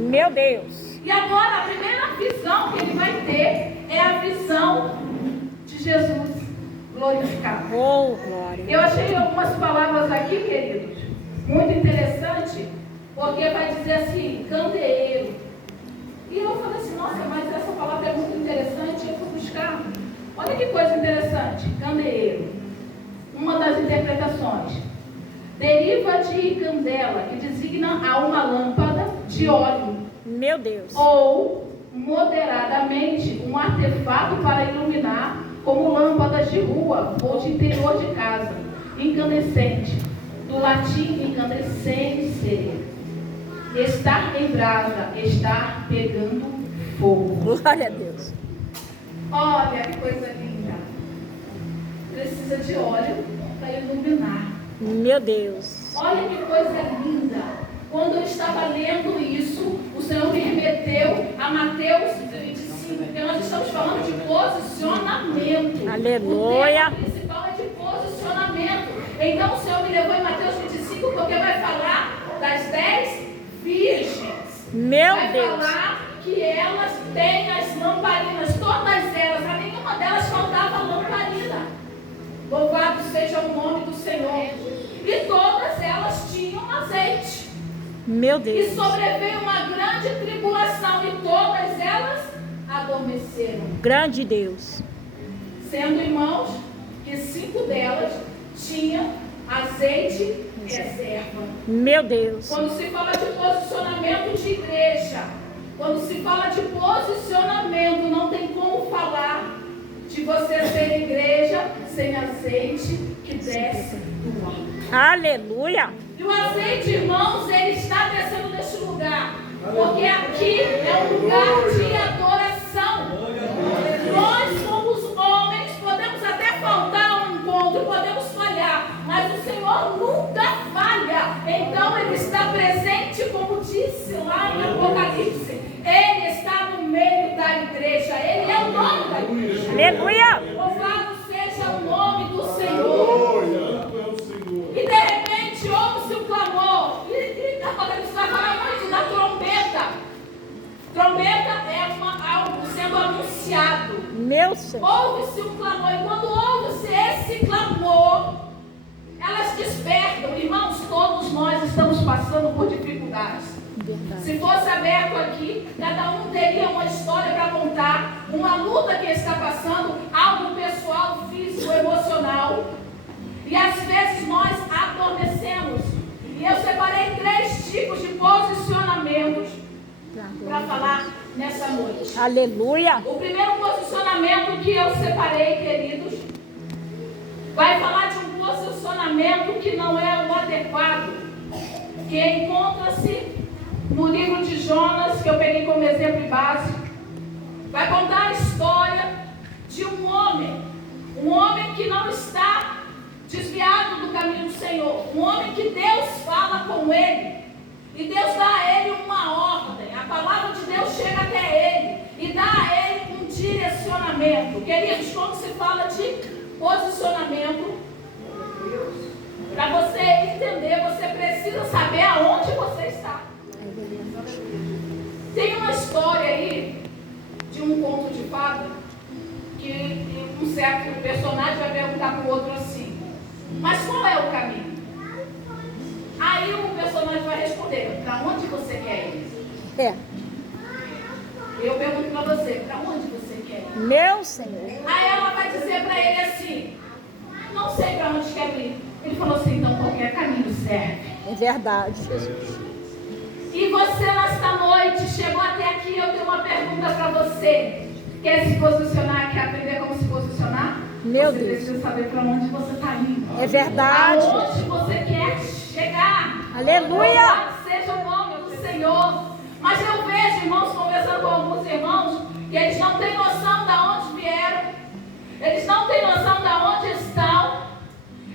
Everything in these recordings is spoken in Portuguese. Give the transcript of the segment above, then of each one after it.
Meu Deus. E agora a primeira visão que ele vai ter é a visão de Jesus glorificado. Oh, glória. Eu achei algumas palavras aqui, queridos, muito interessante, porque vai dizer assim, candeeiro. E eu falei assim, nossa, mas essa palavra é muito interessante, eu fui buscar. Olha que coisa interessante, candeeiro. Uma das interpretações. Deriva de candela, que designa a uma lâmpada de óleo. Meu Deus. Ou, moderadamente, um artefato para iluminar, como lâmpadas de rua ou de interior de casa. Incandescente. Do latim incandescere. Estar em brasa, estar pegando fogo. Glória a Deus. Olha que coisa linda. Precisa de óleo para iluminar. Meu Deus. Olha que coisa linda. Quando eu estava lendo isso, o Senhor me remeteu a Mateus 25, porque nós estamos falando de posicionamento. Aleluia. O tema principal é de posicionamento. Então o Senhor me levou em Mateus 25, porque vai falar das 10 virgens. Meu Vai Deus. falar que elas têm as lamparinas, todas elas, a nenhuma delas faltava lamparina. Louvado seja o nome do Senhor. E todas elas tinham azeite. Meu E Deus. sobreveio uma grande tribulação e todas elas adormeceram. Grande Deus. Sendo, irmãos, que 5 delas tinham azeite reserva. Meu Deus. Quando se fala de posicionamento de igreja, quando se fala de posicionamento, não tem como falar de você ser igreja sem azeite que desce do alto. Aleluia. E o azeite, irmãos, ele está descendo neste lugar, porque aqui é um lugar de adoração. Nós, como os homens, podemos até faltar ao encontro, podemos falhar, mas o Senhor nunca falha. Então ele está presente, como disse lá em Apocalipse. Ele está no meio da igreja, ele é o nome da igreja. Aleluia. Louvado seja o nome do Senhor. E de repente ouve-se um clamor. E Apocalipse vai falar muito da trombeta. Trombeta é algo sendo anunciado. Meu Senhor. Ouve-se um clamor. E quando ouve-se esse clamor, elas despertam. Irmãos, todos nós estamos passando por dificuldades. Verdade. Se fosse aberto aqui, cada um teria uma história para contar, uma luta que está passando, algo pessoal, físico, emocional. E às vezes nós adormecemos. E eu separei 3 tipos de posicionamentos para falar nessa noite. Aleluia. O primeiro posicionamento que eu separei, queridos, vai falar de um posicionamento que não é o adequado, que encontra-se no livro de Jonas, que eu peguei como exemplo básico. Vai contar a história de um homem que não está desviado do caminho do Senhor, um homem que Deus fala com ele, e Deus dá a ele uma ordem, a palavra de Deus chega até ele, e dá a ele um direcionamento. Queridos, quando se fala de posicionamento, para você entender, você precisa saber aonde você está. Tem uma história aí, de um conto de fada, que um certo personagem vai perguntar para o outro assim: mas qual é o caminho? Aí o personagem vai responder: para onde você quer ir? É. Eu pergunto para você: para onde você quer ir? Meu Senhor. Aí ela vai dizer para ele assim: não sei para onde quer ir. Ele falou assim: então qualquer caminho serve. É verdade, Jesus. E você nesta noite chegou até aqui, eu tenho uma pergunta para você. Quer se posicionar? Quer aprender como se posicionar? Meu Você Deus. precisa saber para onde você está indo. É verdade. Aonde você quer chegar. Aleluia. Louvado seja o nome do Senhor. Mas eu vejo irmãos conversando com alguns irmãos que eles não têm noção de onde vieram. Eles não têm noção de onde estão.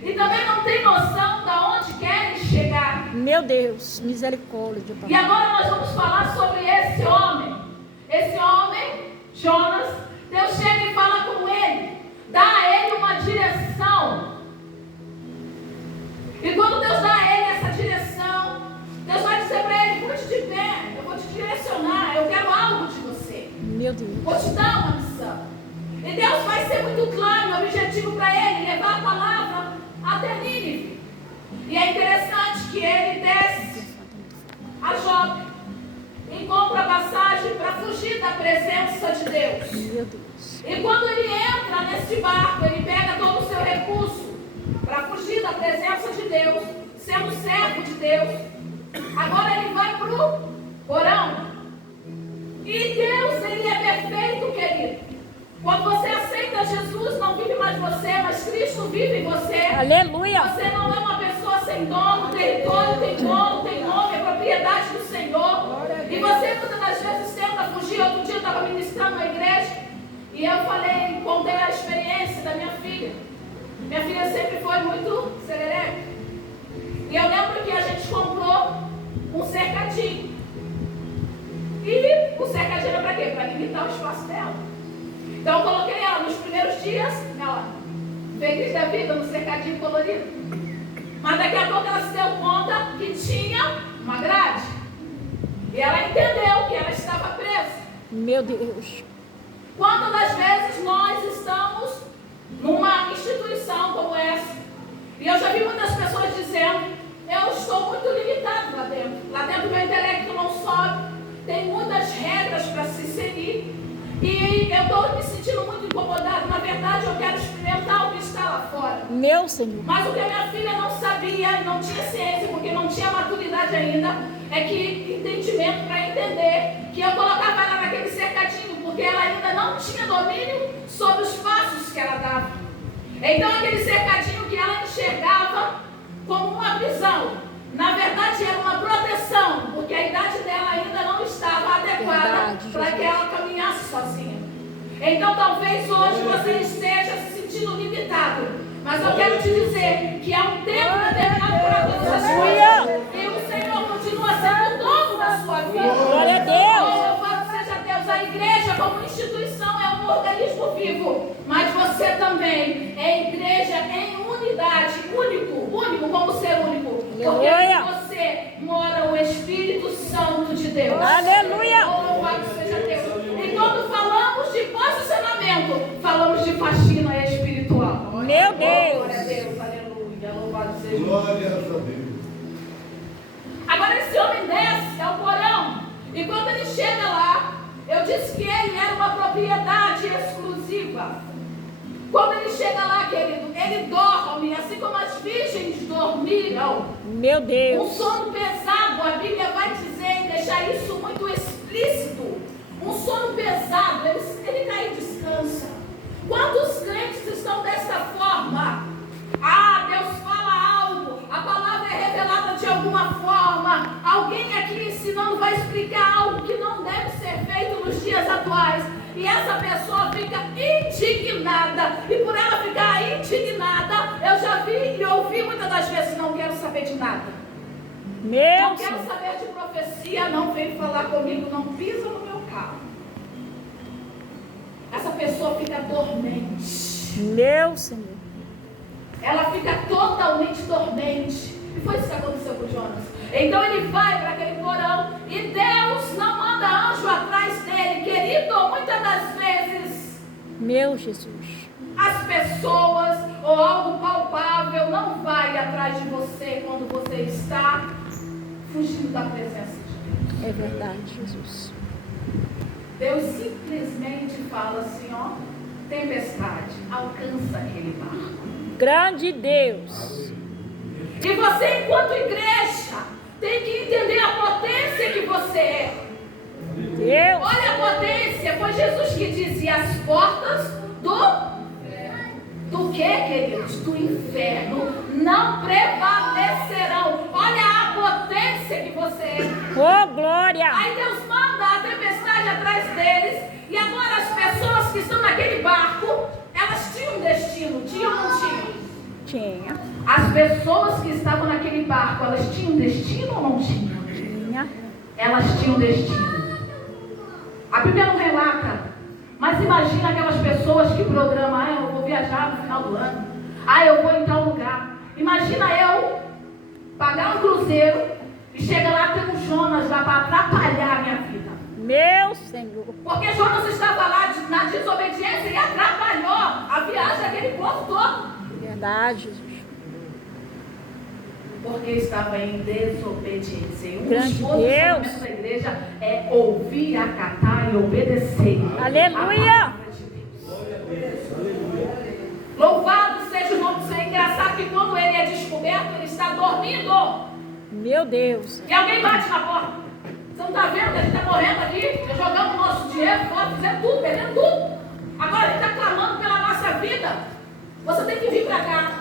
E também não têm noção de onde querem chegar. Meu Deus, misericórdia. E agora nós vamos falar sobre esse homem. Esse homem, Jonas, Deus chega e fala com ele, dá a ele uma direção. E quando Deus dá a ele essa direção, Deus vai dizer para ele: cuide de pé, eu vou te direcionar. Meu Deus. Vou te dar uma missão. E Deus vai ser muito claro, o objetivo para ele, levar a palavra até Nínive. E é interessante que ele desce a Jope, encontra a passagem para fugir da presença de Deus. Meu Deus. E quando ele entra nesse barco, ele pega todo o seu recurso para fugir da presença de Deus, sendo servo de Deus. Agora ele vai para o porão. E Deus, ele é perfeito, querido. Quando você aceita Jesus, não vive mais você, mas Cristo vive em você. Aleluia. Você não é uma pessoa sem dono, território tem dono, tem nome, é propriedade do Senhor. E você muitas das vezes tenta fugir. Outro dia eu estava ministrando na igreja e eu contei a experiência da minha filha. Minha filha sempre foi muito serelepe. E eu lembro que a gente comprou um cercadinho. E o cercadinho era para quê? Para limitar o espaço dela. Então eu coloquei ela nos primeiros dias, ela feliz da vida no cercadinho colorido. Mas daqui a pouco ela se deu conta que tinha uma grade. E ela entendeu que ela estava presa. Meu Deus. Quantas das vezes nós estamos numa instituição como essa? E eu já vi muitas pessoas dizendo, eu estou muito limitado lá dentro. Lá dentro meu intelecto não sobe. Tem muitas regras para se seguir. E eu estou me sentindo muito incomodado. Na verdade, eu quero experimentar o que está lá fora. Meu Senhor. Mas o que a minha filha não sabia, não tinha ciência, porque não tinha maturidade ainda, é que entendimento para entender que eu colocava ela naquele cercadinho, porque ela ainda não tinha domínio sobre os passos que ela dava. Então, aquele cercadinho que ela enxergava como uma prisão, na verdade era uma proteção, porque a idade dela ainda não estava adequada para que ela caminhasse sozinha. Então talvez hoje você esteja se sentindo limitado, mas eu quero te dizer que há um tempo determinado para todas as coisas, e o Senhor continua sendo o dono da sua vida. Glória a Deus. Louvado seja Deus. A igreja como instituição é um organismo vivo, mas você também é igreja em unidade, único como ser único. Porque em você mora o Espírito Santo de Deus. Aleluia. Louvado seja Deus. E quando falamos de posicionamento, falamos de faxina espiritual. Meu Deus. Glória a Deus, aleluia. Louvado seja Deus. Glória a Deus. Agora esse homem desce ao porão. E quando ele chega lá, eu disse que ele era uma propriedade exclusiva. Quando ele chega lá, querido, ele dorme, assim como as virgens dormiram. Meu Um Deus. sono pesado, a Bíblia vai dizer e deixar isso muito explícito. Um sono pesado, ele cai e descansa. Quantos crentes estão dessa forma? Ah, Deus fala algo, a palavra é revelada de alguma forma. Alguém aqui ensinando vai explicar algo que não deve ser feito nos dias atuais. E essa pessoa fica indignada. E por ela ficar indignada, eu já vi e ouvi muitas das vezes, não quero saber de nada. Meu Não quero Senhor. saber de profecia, não vem falar comigo, não pisa no meu carro. Essa pessoa fica dormente. Meu Senhor. Ela fica totalmente dormente. E foi isso que aconteceu com Jonas. Então ele vai para aquele porão e Deus não manda anjo atrás dele, querido. Muitas das vezes Meu Jesus. as pessoas ou algo palpável não vai atrás de você quando você está fugindo da presença de Deus. É verdade, Jesus. Deus simplesmente fala assim, ó, tempestade, alcança aquele barco. Grande Deus. E você, enquanto igreja, tem que entender a potência que você é. Deus. Olha a potência, foi Jesus que dizia as portas do que, queridos? Do inferno não prevalecerão. Olha a potência que você é. Oh, glória. Aí Deus manda a tempestade atrás deles. E agora as pessoas que estão naquele barco, elas tinham um destino, tinham ou não tinham? Tinha. As pessoas que estavam naquele barco, elas tinham um destino ou não tinham? Tinha. Elas tinham destino. A Bíblia não relata, mas imagina aquelas pessoas que programam, eu vou viajar no final do ano, eu vou em tal lugar. Imagina eu pagar um cruzeiro e chega lá, tem um Jonas lá para atrapalhar a minha vida. Meu Senhor. Senhor. Porque Jonas estava lá na desobediência e atrapalhou a viagem daquele povo todo. Verdade, Jesus. Porque estava em desobediência. E um dos Grande posicionamentos Deus. da igreja é ouvir, acatar e obedecer. Aleluia. Louvado seja o nome do Senhor. É engraçado que quando ele é descoberto, ele está dormindo. Meu Deus. E alguém bate na porta. Você não está vendo que a gente está morrendo aqui? Já jogamos nosso dinheiro fora, fizemos tudo, perdendo tudo. Agora ele está clamando pela nossa vida. Você tem que vir para cá.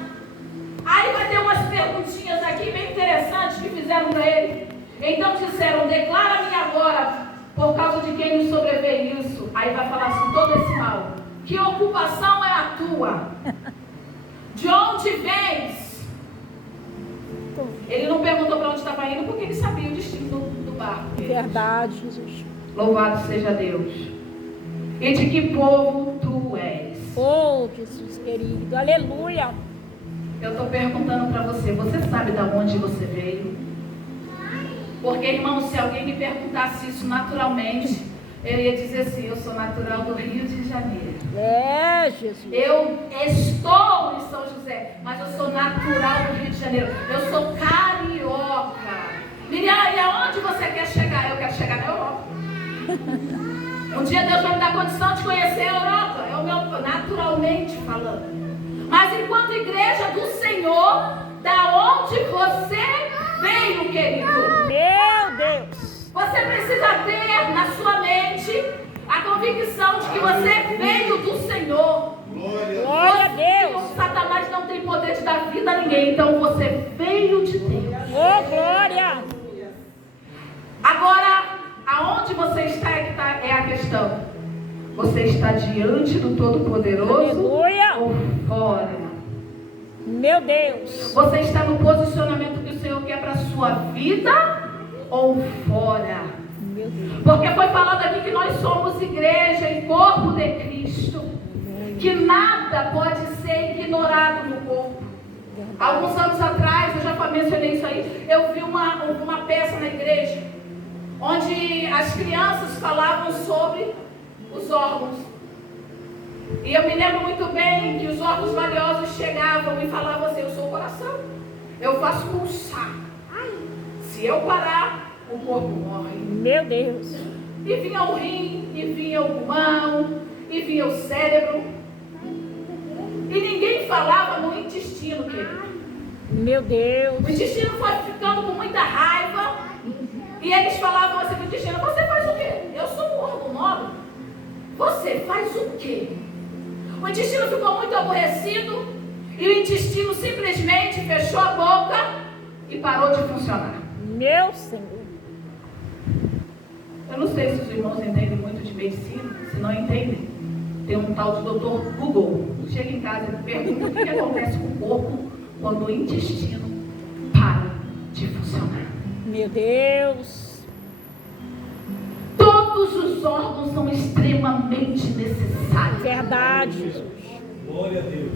Aí vai ter umas perguntinhas aqui bem interessantes que fizeram para ele. Então disseram: declara-me agora, por causa de quem nos sobreveio isso. Aí vai falar assim: todo esse mal. Que ocupação é a tua? De onde vens? Ele não perguntou para onde estava indo, porque ele sabia o destino do barco. Verdade, Jesus. Louvado seja Deus. E de que povo tu és? Oh, Jesus querido. Aleluia. Eu estou perguntando para você: você sabe de onde você veio? Porque, irmão, se alguém me perguntasse isso naturalmente, eu ia dizer assim: eu sou natural do Rio de Janeiro. É, Jesus. Eu estou em São José, mas eu sou natural do Rio de Janeiro. Eu sou carioca. Miriam, e aonde você quer chegar? Eu quero chegar na Europa. Um dia Deus vai me dar condição de conhecer a Europa. É o meu, naturalmente falando. Mas enquanto igreja do Senhor, da onde você veio, querido? Meu Deus. Você precisa ter na sua mente a convicção de que você veio do Senhor. Glória a Deus. Satanás não tem poder de dar vida a ninguém, então você veio de Deus. Oh, glória. Agora, aonde você está é a questão. Você está diante do Todo-Poderoso Aleluia. ou fora? Meu Deus. Você está no posicionamento que o Senhor quer para a sua vida ou fora? Meu Deus. Porque foi falado aqui que nós somos igreja e corpo de Cristo. Que nada pode ser ignorado no corpo. Alguns anos atrás, eu já mencionei isso aí, eu vi uma peça na igreja, onde as crianças falavam sobre os órgãos. E eu me lembro muito bem que os órgãos valiosos chegavam e falavam assim: eu sou o coração, eu faço pulsar. Se eu parar, o corpo morre. Meu Deus. E vinha o rim, e vinha o pulmão, e vinha o cérebro. E ninguém falava no intestino, querido. Meu Deus. O intestino foi ficando com muita raiva. E eles falavam assim pro intestino: você faz o quê? Eu sou um órgão nobre. Você faz o quê? O intestino ficou muito aborrecido. E o intestino simplesmente fechou a boca e parou de funcionar. Meu Senhor. Eu não sei se os irmãos entendem muito de medicina. Se não entendem, tem um tal de Dr. Google. Chega em casa e pergunta o que acontece com o corpo quando o intestino para de funcionar. Meu Deus. Todos os órgãos são extremamente necessários. Verdade, Jesus. Glória a Deus.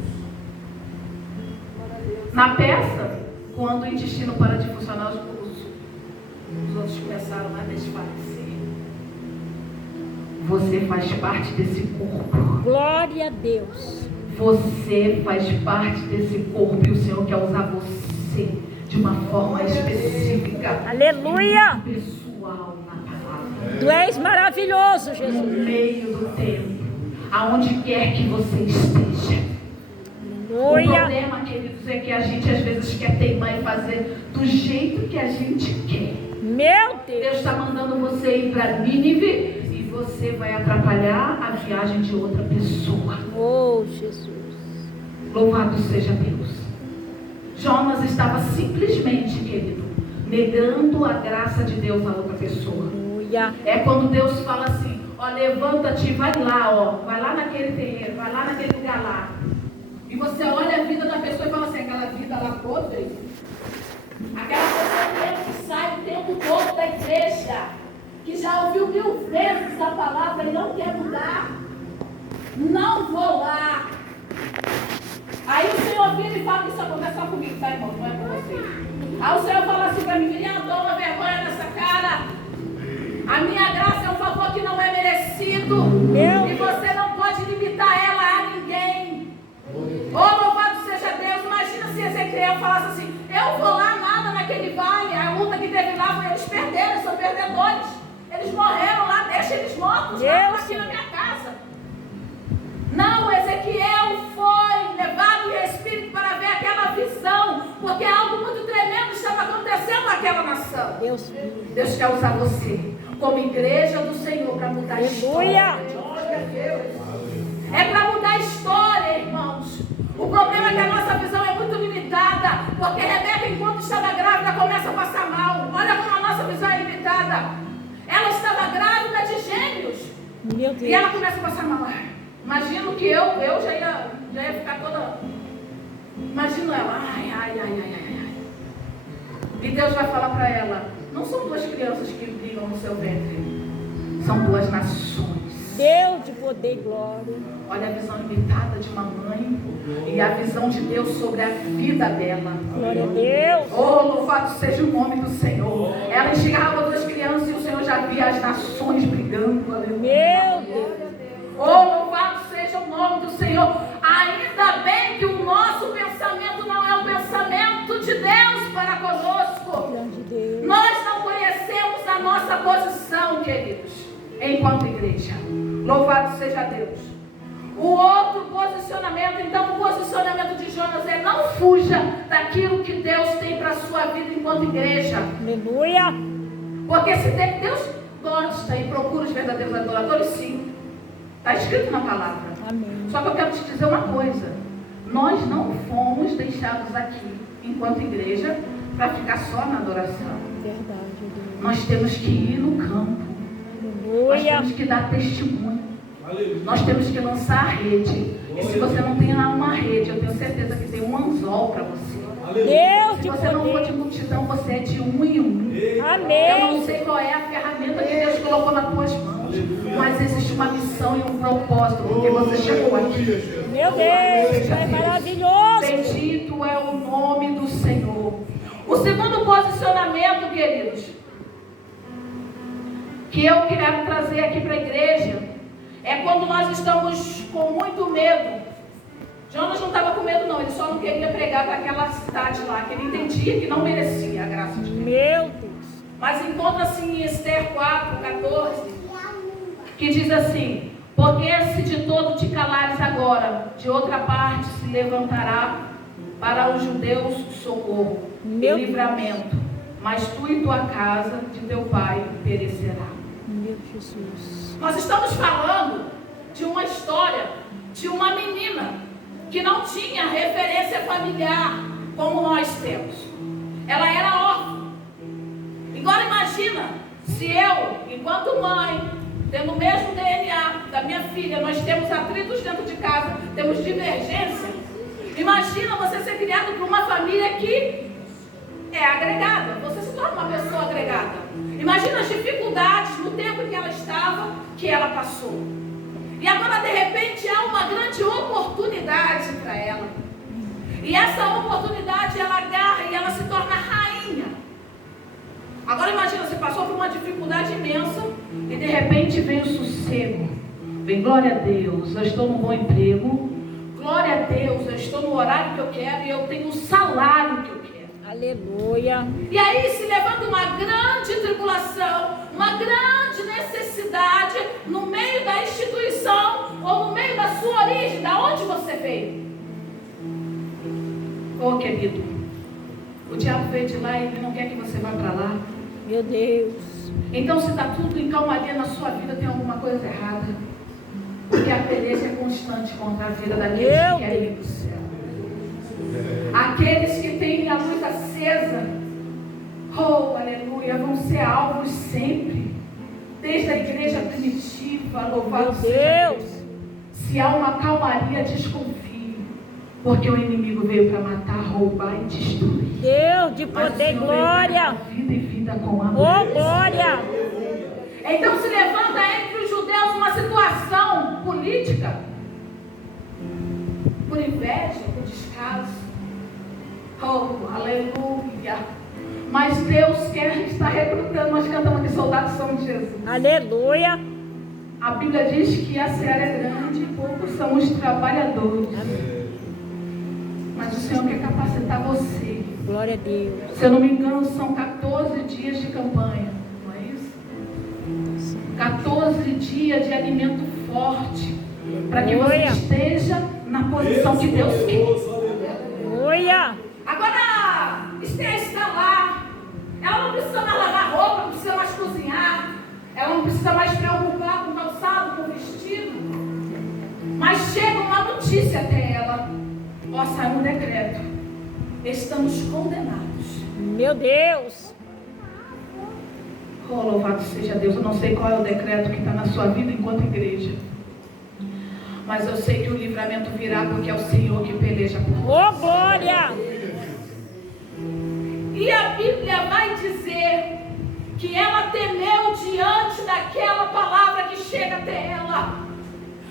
Na peça, quando o intestino para de funcionar, os outros começaram a desfalecer. Você faz parte desse corpo. Glória a Deus. Você faz parte desse corpo e o Senhor quer usar você de uma forma específica. Aleluia. Pessoal na palavra. Tu és maravilhoso, No Jesus. meio do tempo, aonde quer que você esteja. O Aleluia. problema, queridos, é que a gente às vezes quer teimar e fazer do jeito que a gente quer. Meu Deus Deus. está mandando você ir para Nínive e você vai atrapalhar a viagem de outra pessoa. Oh, Jesus. Louvado seja Deus. Jonas estava simplesmente, querido, negando a graça de Deus a outra pessoa. Aleluia. É quando Deus fala assim: ó, levanta-te, vai lá, ó, vai lá naquele terreiro, vai lá naquele lugar lá. E você olha a vida da pessoa e fala assim: aquela vida lá podre, aquela pessoa que sai o tempo todo da igreja, que já ouviu 1000 vezes a palavra e não quer mudar, não vou lá. Aí o Senhor vira e fala: isso acontece só comigo, tá, irmão? Não é com você. Aí o Senhor fala assim para mim: Miriam, toma vergonha nessa cara. A minha graça é um favor que não é merecido. Espírito. E você não pode limitar ela a ninguém. Oh, louvado seja Deus. Imagina se Ezequiel falasse assim: eu vou lá, nada naquele vale. A luta que teve lá, eles perderam, eles são perdedores. Eles morreram lá, deixa eles mortos, lá aqui na minha casa. Não, Ezequiel foi levado em espírito para ver aquela visão, porque algo muito tremendo estava acontecendo naquela nação. Deus quer usar você como igreja do Senhor para mudar a história. É para mudar a história, irmãos. O problema é que a nossa visão é muito limitada, porque Rebeca, enquanto estava grávida, começa a passar mal. Olha como a nossa visão é limitada. Ela estava grávida de gêmeos. Meu Deus. E ela começa a passar mal. Imagino que eu já ia ficar toda... Imagino ela. Ai. E Deus vai falar para ela: não são duas crianças que brigam no seu ventre, são duas nações. Deus de poder e glória. Olha a visão limitada de uma mãe e a visão de Deus sobre a vida dela. Glória a Deus. Oh, louvado seja o nome do Senhor. Ela enxergava duas crianças e o Senhor já via as nações brigando. Aleluia. Meu Deus. Oh, louvado seja o nome do Senhor. Ainda bem que o nosso pensamento não é o pensamento de Deus para conosco. Nós não conhecemos a nossa posição, queridos, enquanto igreja. Louvado seja Deus. O outro posicionamento, então, o posicionamento de Jonas é: não fuja daquilo que Deus tem para a sua vida enquanto igreja. Aleluia. Porque se Deus gosta e procura os verdadeiros adoradores, sim. Está escrito na palavra. Amém. Só que eu quero te dizer uma coisa: nós não fomos deixados aqui, enquanto igreja, para ficar só na adoração. Verdade, Deus. Nós temos que ir no campo. Aleluia. Nós temos que dar testemunho. Aleluia. Nós temos que lançar a rede. E se você não tem lá uma rede, eu tenho certeza que tem um anzol para você. Deus, se você não for de multidão, você é de um em um. Amém. Eu não sei qual é a ferramenta que Deus colocou nas tuas mãos, mas existe uma missão e um propósito, porque você chegou aqui. Meu Deus, é maravilhoso. Bendito é o nome do Senhor. O segundo posicionamento, queridos, que eu quero trazer aqui para a igreja, é quando nós estamos com muito medo. Jonas não estava com medo não, ele só não queria pregar para aquela cidade lá, que ele entendia que não merecia a graça de Deus. Meu Deus. Mas encontra-se em Esther 4:14, que diz assim: porque se de todo te calares agora, de outra parte se levantará para os judeus socorro e livramento, mas tu e tua casa de teu pai perecerá. Meu Jesus. Nós estamos falando de uma história de uma menina que não tinha referência familiar como nós temos. Ela era órfã. Agora imagina se eu, enquanto mãe, tendo o mesmo DNA da minha filha, nós temos atritos dentro de casa, temos divergência. Imagina você ser criado por uma família que é agregada. Você se torna uma pessoa agregada. Imagina as dificuldades no tempo em que ela estava, que ela passou. E agora, de repente, há uma grande oportunidade para ela. E essa oportunidade, ela agarra e ela se torna rainha. Agora, imagina, você passou por uma dificuldade imensa e, de repente, vem o sossego. Vem, glória a Deus, eu estou num bom emprego. Glória a Deus, eu estou no horário que eu quero e eu tenho o salário que eu quero. Aleluia. E aí se levanta uma grande tribulação, uma grande necessidade no meio da instituição ou no meio da sua origem, da onde você veio. Oh, querido, o diabo veio de lá e ele não quer que você vá para lá. Meu Deus. Então, se está tudo em calmaria na sua vida, tem alguma coisa errada. Porque a peleja é constante contra a vida daqueles que querem ir para o céu. Aqueles que têm a luz acesa, oh, aleluia, vão ser alvos sempre. Desde a igreja primitiva, louvado seja Deus. Se há uma calmaria, desconfie, porque o inimigo veio para matar, roubar e destruir. Deus de poder e glória. Vida e vida com amor. Oh, glória. Então se levanta entre os judeus uma situação política, por inveja, por descaso. Oh, aleluia. Mas Deus quer estar recrutando. Nós cantamos que soldados são de Jesus. Aleluia. A Bíblia diz que a seara é grande e poucos são os trabalhadores. Mas o Senhor quer capacitar você. Glória a Deus. Se eu não me engano, são 14 dias de campanha. Não é isso? 14 dias de alimento forte. Para que você esteja na posição que Deus quer. Olha. Agora, Esther está lá. Ela não precisa mais lavar roupa, não precisa mais cozinhar. Ela não precisa mais preocupar com calçado, com vestido. Mas chega uma notícia até ela. Ó, sai um decreto. Estamos condenados. Meu Deus. Oh, louvado seja Deus. Eu não sei qual é o decreto que está na sua vida enquanto igreja. Mas eu sei que o livramento virá porque é o Senhor que peleja por nós. Oh, glória. E a Bíblia vai dizer que ela temeu diante daquela palavra que chega até ela.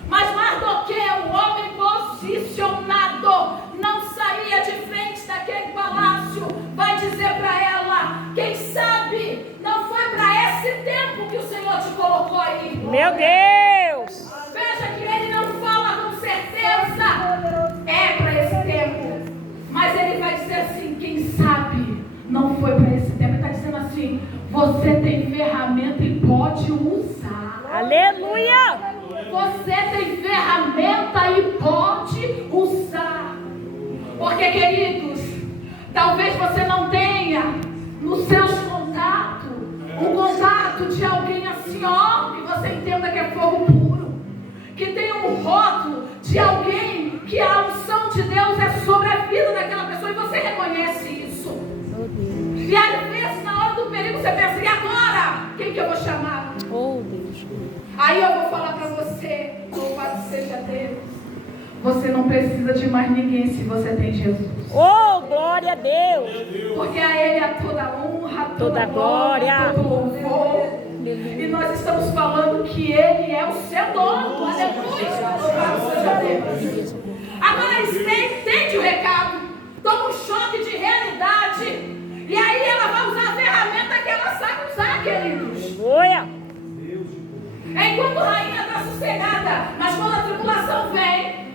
Mas Mardoqueu, o homem posicionado, não saía de frente daquele palácio. Vai dizer para ela: quem sabe não foi para esse tempo que o Senhor te colocou aí. Meu Deus. Veja que ele não fala com certeza, é para esse tempo. Mas ele vai dizer assim: quem sabe não foi para esse tempo. Ele está dizendo assim: você tem ferramenta e pode usar. Aleluia. Você tem ferramenta e pode usar. Porque, queridos, talvez você não tenha nos seus contatos um contato de alguém assim, ó, que você entenda que é fogo puro. Que tem um rótulo de alguém que a unção de Deus é sobre a vida daquela pessoa e você reconhece isso. E às vezes, na hora do perigo, você pensa: e agora? Quem que eu vou chamar? Oh, Deus. Aí eu vou falar para você, louvado seja Deus. Você não precisa de mais ninguém se você tem Jesus. Oh, glória a Deus. Porque a Ele é toda honra, Toda glória, todo louvor. E nós estamos falando que Ele é o seu dono. Aleluia. Louvado seja Deus. Agora Esther entende o recado. Toma um choque de realidade. E aí ela vai usar a ferramenta que ela sabe usar, queridos. Aleluia. Enquanto a rainha está sossegada, mas quando a tribulação vem,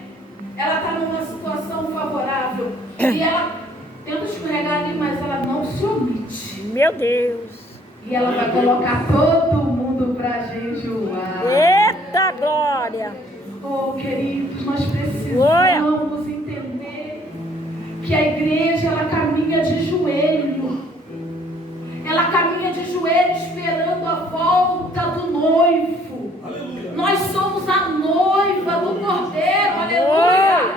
ela está numa situação favorável. E ela tenta escorregar ali, mas ela não se omite. Meu Deus. E ela vai colocar todo mundo para jejuar. Eita glória. Oh, queridos, nós precisamos entender que a igreja, ela caminha de joelho. Ela caminha de joelho esperando a volta do noivo. Aleluia. Nós somos a noiva do Cordeiro. Aleluia.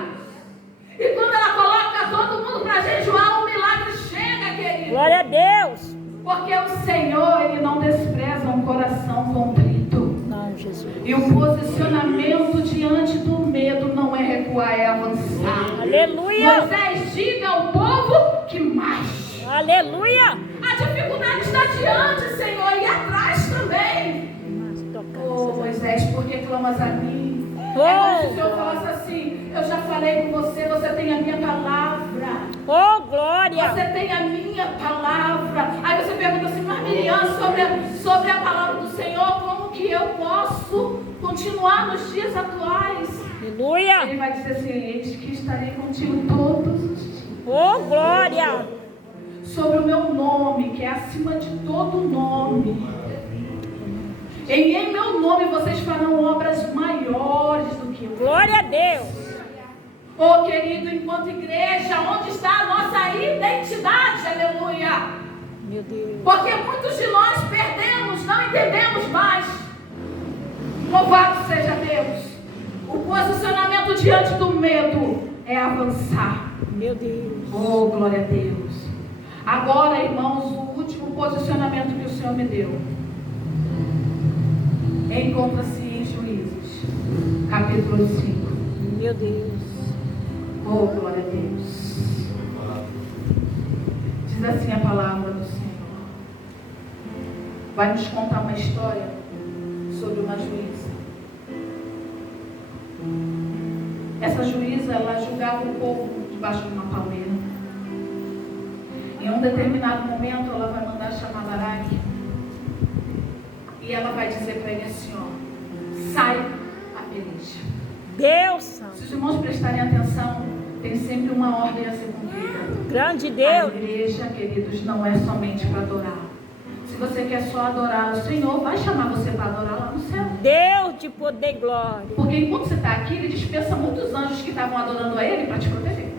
E quando ela coloca todo mundo para jejuar, o milagre chega, querido. Glória a Deus. Porque o Senhor, Ele não despreza um coração contrito. Não, Jesus. E o posicionamento diante do medo não é recuar, é avançar. Aleluia. Moisés, diga ao povo que marche. Aleluia. A dificuldade está diante, Senhor, e atrás também. Oh, Moisés, por que clamas a mim? É como se o Senhor falasse assim: eu já falei com você, você tem a minha palavra. Oh, glória. Você tem a minha palavra. Aí você pergunta assim: mas Miriam, sobre a palavra do Senhor, como que eu posso continuar nos dias atuais? Aleluia. Ele vai dizer assim: eis que estarei contigo todos os dias. Oh, glória. Sobre o meu nome, que é acima de todo nome. Em meu nome vocês farão obras maiores do que eu. Glória a Deus. Oh, querido, enquanto igreja, onde está a nossa identidade? Aleluia. Meu Deus. Porque muitos de nós perdemos, não entendemos mais. Louvado seja Deus. O posicionamento diante do medo é avançar. Meu Deus. Oh, glória a Deus. Agora, irmãos, o último posicionamento que o Senhor me deu encontra-se em Juízes, capítulo 5. Meu Deus. Oh, glória a Deus. Diz assim a palavra do Senhor. Vai nos contar uma história sobre uma juíza. Essa juíza, ela julgava o povo debaixo de uma palmeira. Em um determinado momento, ela vai mandar chamar Baraque. E ela vai dizer para ele assim, ó: sai a peleja. Deus Santo. Se os irmãos prestarem atenção, tem sempre uma ordem a ser cumprida. Grande A Deus. igreja, queridos, não é somente para adorar. Se você quer só adorar o Senhor, vai chamar você para adorar lá no céu. Deus de poder e glória. Porque enquanto você está aqui, Ele dispensa muitos anjos que estavam adorando a Ele para te proteger.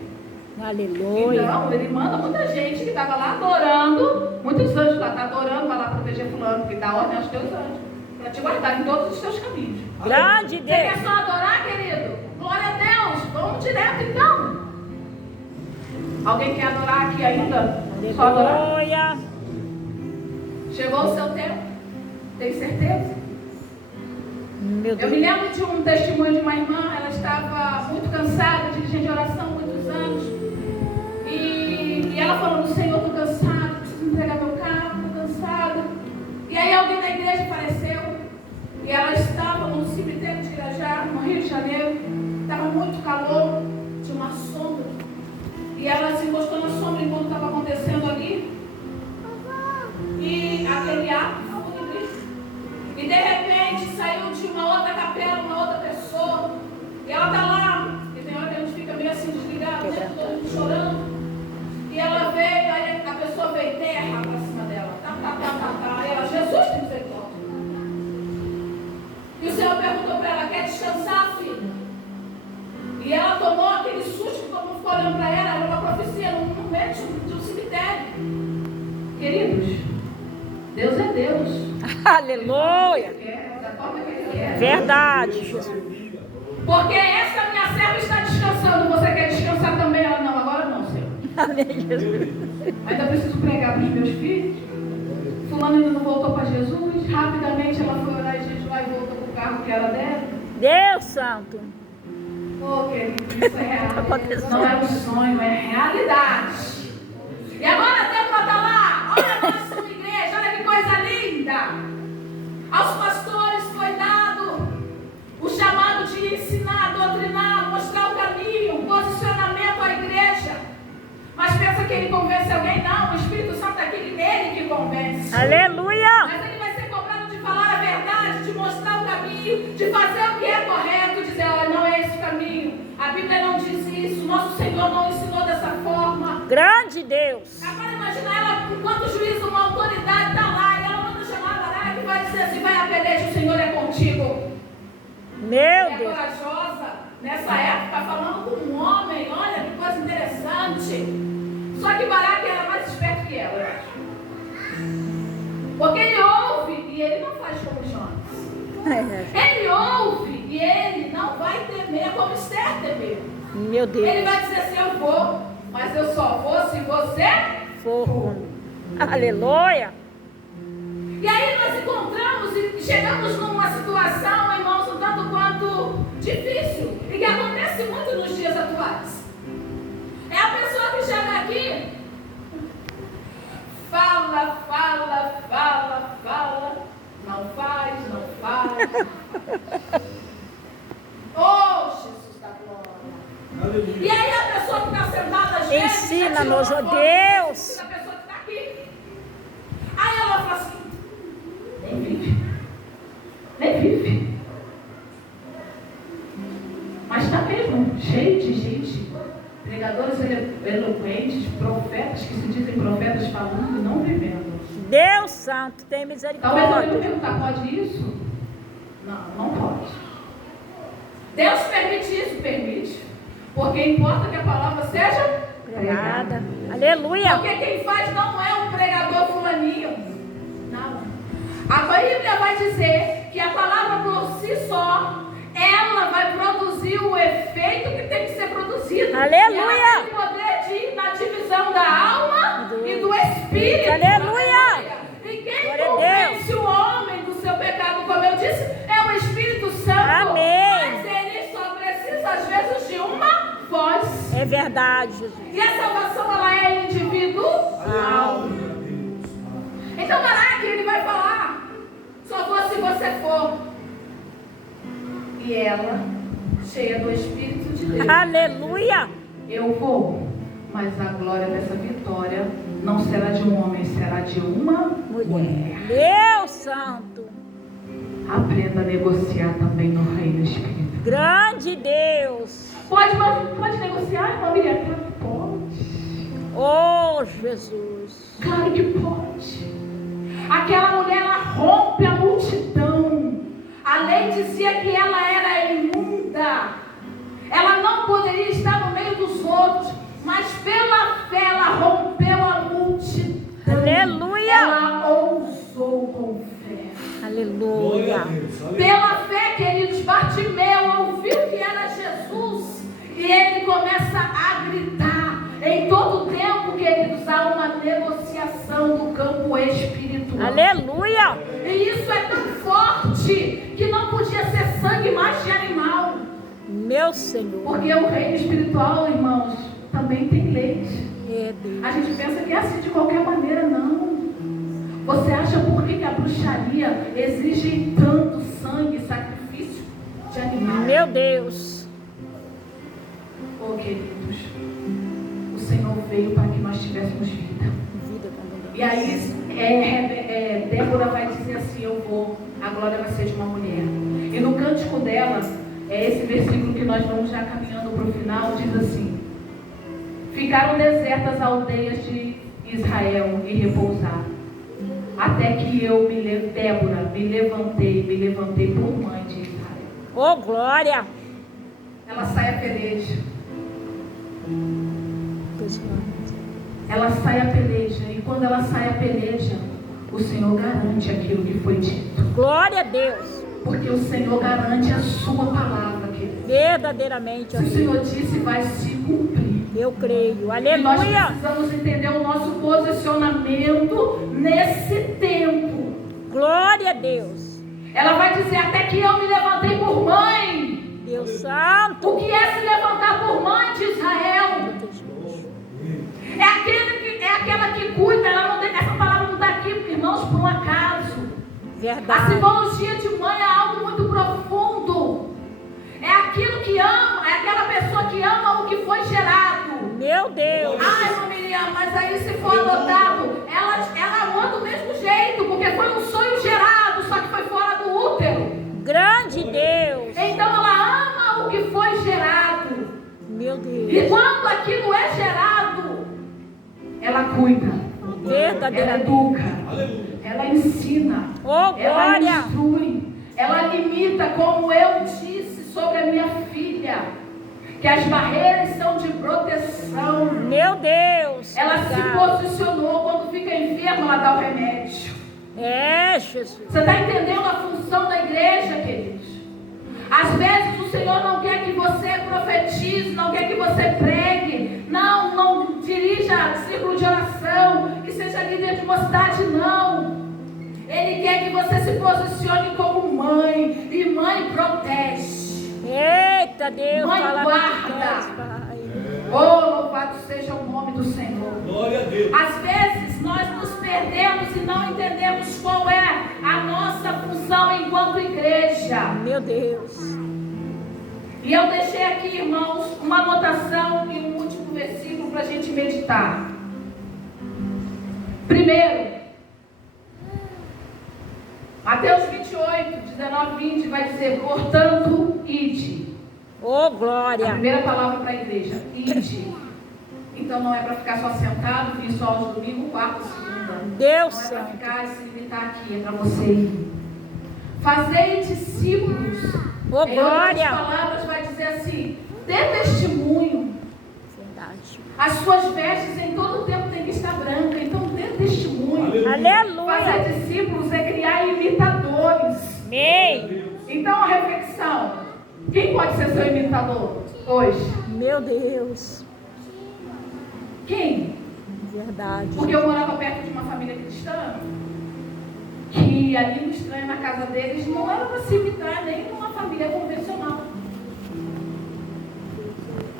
Aleluia. Então, Ele manda muita gente que estava lá adorando, muitos anjos lá, está adorando, vai lá proteger fulano, porque dá ordem aos teus anjos, para te guardar em todos os teus caminhos. Grande Você Deus. quer só adorar, querido? Glória a Deus, vamos direto então. Alguém quer adorar aqui ainda? Só adorar? Aleluia. Chegou o seu tempo? Tem certeza? Meu Eu me Deus. lembro de um testemunho de uma irmã, ela estava muito cansada, dirigindo de oração muitos anos. E ela falou, no Senhor, estou cansada, preciso entregar meu carro, estou cansada. E aí alguém da igreja faleceu. E ela estava no cemitério de Irajá, no Rio de Janeiro. Estava muito calor, tinha uma sombra. E ela se encostou na sombra enquanto estava acontecendo ali. E aquele ar, e de repente saiu de uma outra capela, uma outra pessoa. E ela está lá, e tem hora que a gente fica meio assim desligado, né? Todo mundo chorando. E ela veio, aí a pessoa veio terra para cima dela. Aí ela, Jesus tem misericórdia. E o Senhor perguntou para ela, quer descansar, filha? E ela tomou aquele susto que todo mundo ficou olhando para ela, era uma profecia no meio de um cemitério. Queridos, Deus é Deus. Aleluia. Da forma que Ele quer. Verdade, Jesus. Porque essa minha serva está descansando. Você quer descansar também? Ela, não, agora não, Senhor. Amém, Jesus. Ainda preciso pregar para os meus filhos. Fulano ainda não voltou para Jesus. Rapidamente ela foi orar e jejuar e voltou para o carro que era dela. Deus Santo. Oh, querido, isso é real. Não é um sonho, é realidade. E agora a Débora está lá. Olha a nossa igreja, olha que coisa linda. Aos pastores foi dado o chamado de ensinar, doutrinar, mostrar o caminho, o posicionamento à igreja. Mas pensa que ele convence alguém? Não, o Espírito Santo é aquele nele que convence. Aleluia. Mas ele vai ser cobrado de falar a verdade, de mostrar o caminho, de fazer o que é correto, dizer, olha, não é esse o caminho. A Bíblia não diz isso, nosso Senhor não ensinou dessa forma. Grande Deus. Agora imagina ela, enquanto juiz, uma autoridade está lá, e ela manda chamar a Lara, que vai dizer assim, vai a peleja, o Senhor é contigo. Meu É Deus. corajosa, nessa época, falando com um homem, olha que coisa interessante. Só que Baraque era mais esperto que ela, eu acho. Porque ele ouve e ele não faz como Jonas. Ele ouve e ele não vai temer como Esther temeu. Meu Ele Deus. vai dizer assim, eu vou, mas eu só vou se você For. Aleluia. E aí nós encontramos e chegamos numa situação, irmãos, um tanto quanto difícil, e que acontece muito nos dias atuais. É a pessoa que chega aqui, fala, não faz. Oh, Jesus da glória. E aí a pessoa que está sentada, às vezes, Ensina-nos, ó a Deus. pessoa que está aqui. Aí ela fala assim, nem vive. Mas está mesmo cheio de gente, pregadores eloquentes, profetas que se dizem profetas falando e não vivendo. Deus Santo, tem Talvez eu me misericórdia. perguntar, pode isso? Não pode. Deus permite isso? Permite. Porque importa que a palavra seja pregada. Aleluia. Porque quem faz não é o pregador fulaninho. Não. A Bíblia vai dizer que a palavra por si só, ela vai produzir o efeito que tem que ser produzido. Aleluia. E ela tem poder de ir na divisão da alma e do espírito. Aleluia. E quem Glória a convence o homem do seu pecado, como eu disse, é o Espírito Santo. Amém. Mas ele só precisa, às vezes, de uma voz. É verdade, Jesus. E a salvação, ela é individual. Então, Baraque, ele vai falar, só vou se você for. E ela, cheia do Espírito de Deus, Aleluia. eu vou, mas a glória dessa vitória não será de um homem, será de uma mulher. Deus Santo. Aprenda a negociar também no reino espiritual. Grande Deus. Pode negociar, irmã Miriam? Claro que pode. Oh, Jesus. Claro que pode. Aquela mulher, ela rompe a multidão. A lei dizia que ela era imunda. Ela não poderia estar no meio dos outros. Mas pela fé, ela rompeu a multidão. Aleluia. Ela ousou com fé. Aleluia. Pela fé, queridos, Bartimeu ouviu que era Jesus. E ele começa a gritar. Em todo tempo, queridos, há uma negociação no campo espiritual. Aleluia. E isso é tão forte que não podia ser sangue mais de animal. Meu Senhor. Porque o reino espiritual, irmãos, também tem leis. É Deus. A gente pensa que é assim de qualquer maneira, não. Você acha por que a bruxaria exige tanto sangue, sacrifício de animal? Meu Deus. Oh, queridos, o Senhor veio para que nós tivéssemos vida. Vida com E aí, Débora vai dizer assim: eu vou, a glória vai ser de uma mulher. E no cântico dela, esse versículo que nós vamos já caminhando para o final, diz assim: ficaram desertas as aldeias de Israel e repousaram. Até que eu, Débora, me levantei por mãe de Israel. Oh, glória. Ela sai a peleja. Ela sai a peleja. E quando ela sai a peleja, o Senhor garante aquilo que foi dito. Glória a Deus. Porque o Senhor garante a sua palavra, querido. Verdadeiramente. Se o Senhor disse, vai se cumprir. Eu creio. E nós Aleluia. precisamos entender o nosso posicionamento nesse tempo. Glória a Deus. Ela vai dizer: até que eu me levantei por mãe. Deus Santo. O que é se levantar por mãe de Israel? É aquela que cuida. Essa palavra não está aqui, irmãos, por um acaso. A Verdade. simbologia de mãe é algo muito profundo. É aquilo que ama, é aquela pessoa que ama o que foi gerado. Meu Deus. Ah, irmã Miriam, mas aí se for adotado, ela amou do mesmo jeito, porque foi um sonho gerado, só que foi fora do útero. Grande Deus. Então ela ama o que foi gerado. Meu Deus. E quando aquilo é gerado, ela cuida, ela Verdadeiramente. educa, ela ensina, Oh, ela glória. instrui, ela limita, como eu disse sobre a minha filha, que as barreiras são de proteção. Meu Deus. Ela se Obrigado. posicionou. Quando fica enferma, ela dá o remédio. É, Jesus. Você está entendendo a função da igreja, queridos? Às vezes o Senhor não quer que você profetize, não quer que você pregue, não dirija círculo de oração, que seja líder de mocidade, não. Ele quer que você se posicione como mãe, e mãe protege. Eita Deus. Mãe, fala guarda. com Deus, Pai. Oh, louvado seja o nome do Senhor. Glória a Deus. Às vezes nós nos perdemos e não entendemos qual é a nossa função enquanto igreja. Meu Deus. E eu deixei aqui, irmãos, uma anotação e um último versículo para a gente meditar. Primeiro, Mateus 28, 19 e 20 vai dizer: portanto, ide. Oh, A glória. primeira palavra para a igreja: ide. Então não é para ficar só sentado, vir só aos domingos, quarta, segunda. Deus Não é para Santo. ficar e se limitar aqui, é para você ir. Fazei discípulos. Oh, Em glória. outras palavras vai dizer assim: dê testemunho. Verdade. As suas vestes em todo o tempo têm que estar brancas, então dê testemunho. Aleluia. Fazer discípulos é criar imitadores. Amém. Então a reflexão: quem pode ser seu imitador hoje? Meu Deus. Quem? Verdade. Porque eu morava perto de uma família cristã, que a língua estranha na casa deles não era para se imitar nem numa família convencional.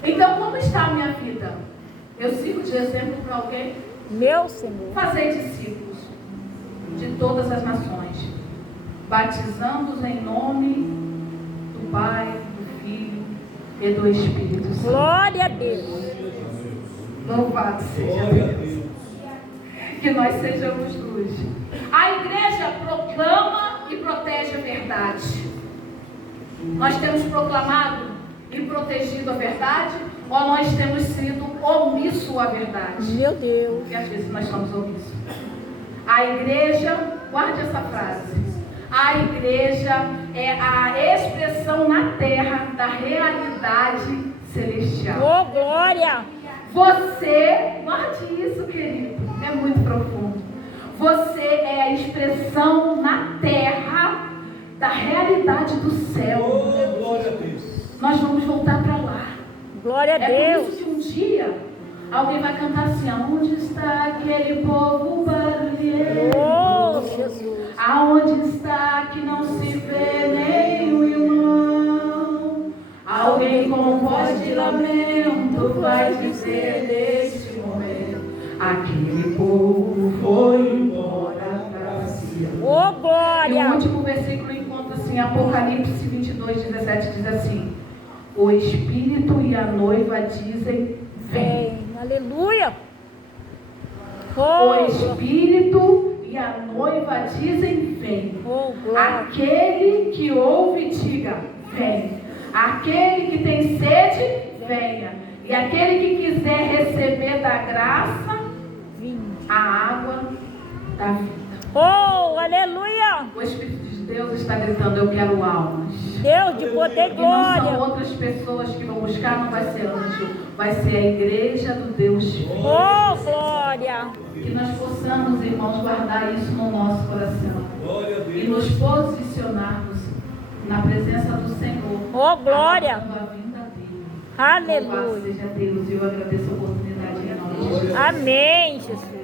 Então, como está a minha vida? Eu sirvo de exemplo para alguém? Meu Senhor. Fazei discípulos de todas as nações, batizando-os em nome do Pai, do Filho e do Espírito Santo. Glória a Deus. Louvado seja Glória a Deus. Deus. Que nós sejamos luz. A igreja proclama e protege a verdade. verdade? Nós temos proclamado e protegido a verdade? Ou nós temos sido omisso à verdade? Meu Deus. Porque às vezes nós somos omissos. A igreja, guarde essa frase. A igreja é a expressão na terra da realidade celestial. Oh, glória. Você, guarde isso, querido, é muito profundo. Você é a expressão na terra da realidade do céu. Oh, glória a Deus. Nós vamos voltar para lá. Glória a É por Deus. isso que um dia alguém vai cantar assim: aonde está aquele povo barulheiro? Oh, Jesus. Aonde está que não se vê nenhum irmão? Alguém com voz de lamento vai dizer neste momento: aquele povo foi embora para si. Oh, E o glória. último versículo encontra assim, Apocalipse 22:17 diz assim: o Espírito e a noiva dizem: vem. Aleluia. O Oh, Espírito e a noiva dizem: vem. oh, glória. Aquele que ouve, diga: vem. Aquele que tem sede, venha. E aquele que quiser receber da graça, Vinde. a água da vida. Oh, aleluia. O Espírito de Deus está gritando: eu quero almas. Deus de poder e E não são glória. outras pessoas que vão buscar, não vai ser anjo, vai ser a igreja do Deus vivo. Oh, glória. Que nós possamos, irmãos, guardar isso no nosso coração Glória a e Deus. nos posicionarmos na presença do Senhor. Oh, glória. aguardando a vinda dele. Louvado Aleluia. seja Deus, e eu agradeço a oportunidade em nome de Jesus. Amém, Jesus.